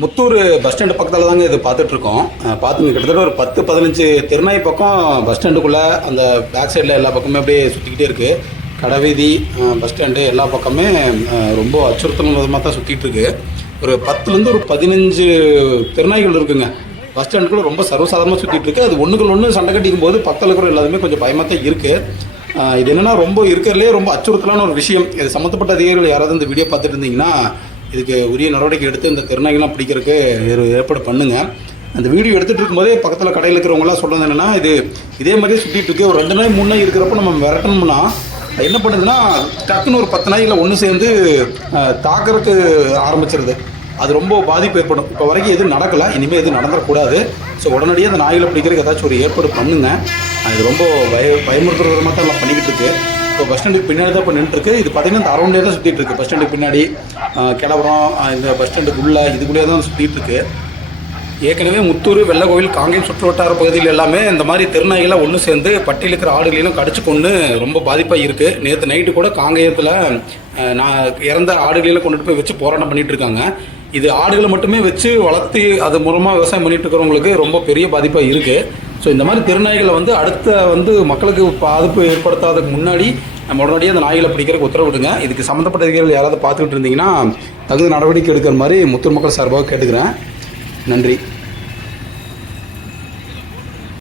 Muthur bus stand பக்கத்தில் தாங்க இது பார்த்துட்ருக்கோம். பார்த்துங்க கிட்டத்தட்ட ஒரு 10-15 தெருநாய் பக்கம் பஸ் ஸ்டாண்டுக்குள்ளே அந்த பேக் சைடில் எல்லா பக்கமே அப்படியே சுற்றிக்கிட்டே இருக்குது. கடைவீதி, பஸ் ஸ்டாண்டு எல்லா பக்கமே ரொம்ப அச்சுறுத்தல் விதமாக தான் சுற்றிட்டு இருக்கு. ஒரு 10லேருந்து ஒரு 15 தெருநாய்கள் இருக்குங்க பஸ் ஸ்டாண்டுக்குள்ளே. ரொம்ப சர்வசாதாரணமாக சுற்றிட்டு இருக்கு. அது ஒன்றுக்குள்ள ஒன்று சண்டை கட்டிக்கும் போது பக்கத்தில் இருக்கிற எல்லாருமே கொஞ்சம் பயமாக தான் இருக்குது. இது என்னென்னா ரொம்ப இருக்கிறதுலே ரொம்ப அச்சுறுத்தலான ஒரு விஷயம். இது சம்மந்தப்பட்ட அதிகாரிகள் யாராவது இந்த வீடியோ பார்த்துட்டு இருந்தீங்கன்னா இதுக்கு உரிய நடவடிக்கை எடுத்து இந்த தெருநாய்கள்லாம் பிடிக்கிறதுக்கு ஏற்பாடு பண்ணுங்கள். அந்த வீடியோ எடுத்துகிட்டு இருக்கும்போதே பக்கத்தில் கடையில் இருக்கிறவங்களாம் சொல்கிறது என்னென்னா, இதே மாதிரியே சுற்றிட்டு இருக்கு. ஒரு 2 நாய் 3 நாய் இருக்கிறப்ப நம்ம விரட்டணும்னா என்ன பண்ணுதுன்னா டக்குன்னு ஒரு 10 நாய்களை ஒன்று சேர்ந்து தாக்குறதுக்கு ஆரம்பிச்சிருது. அது ரொம்ப பாதிப்பு ஏற்படும். இப்போ வரைக்கும் எதுவும் நடக்கலை, இனிமேல் எதுவும் நடந்துடக்கூடாது. ஸோ உடனடியாக அந்த நாய்களை பிடிக்கிறதுக்கு ஏதாச்சும் ஒரு ஏற்பாடு பண்ணுங்க. இது ரொம்ப பயமுறுத்துற விதமாக தான் எல்லாம் பண்ணிக்கிட்டு இருக்கு. இப்போ பஸ் ஸ்டாண்டுக்கு பின்னாடி தான் இப்போ நின்றுருக்கு. இது பார்த்தீங்கன்னா இந்த அரௌண்டே தான் சுற்றிட்டு இருக்குது. பஸ் ஸ்டாண்டுக்கு பின்னாடி கிளம்புறோம், இந்த பஸ் ஸ்டாண்டுக்குள்ளே இதுக்குள்ளேயே தான் சுற்றிட்டு இருக்கு. ஏற்கனவே முத்தூர், வெள்ளக்கோவில், காங்கேயம் சுற்றுவட்டார பகுதியில் எல்லாமே இந்த மாதிரி தெருநாய்களை ஒன்று சேர்ந்து பட்டியில் இருக்கிற ஆடுகளையும் கடிச்சு கொண்டு ரொம்ப பாதிப்பாக இருக்குது. நேற்று நைட்டு கூட காங்கேயத்தில் நான் இறந்த ஆடுகளையும் கொண்டுட்டு போய் வச்சு போராட்டம் பண்ணிகிட்டு இருக்காங்க. இது ஆடுகளை மட்டுமே வச்சு வளர்த்து அது மூலமாக விவசாயம் பண்ணிட்டு இருக்கிறவங்களுக்கு ரொம்ப பெரிய பாதிப்பாக இருக்குது. ஸோ இந்த மாதிரி தெருநாய்களை அடுத்த மக்களுக்கு பாதிப்பு ஏற்படுத்தாததுக்கு முன்னாடி நம்ம உடனடியாக அந்த நாய்களை பிடிக்கிறதுக்கு உத்தரவிடுங்க. இதுக்கு சம்மந்தப்பட்ட அதிகாரிகள் யாராவது பார்த்துக்கிட்டு இருந்தீங்கன்னா தகுந்த நடவடிக்கை எடுக்கிற மாதிரி முத்தூர் மக்கள் சார்பாக கேட்டுக்கிறேன். நன்றி.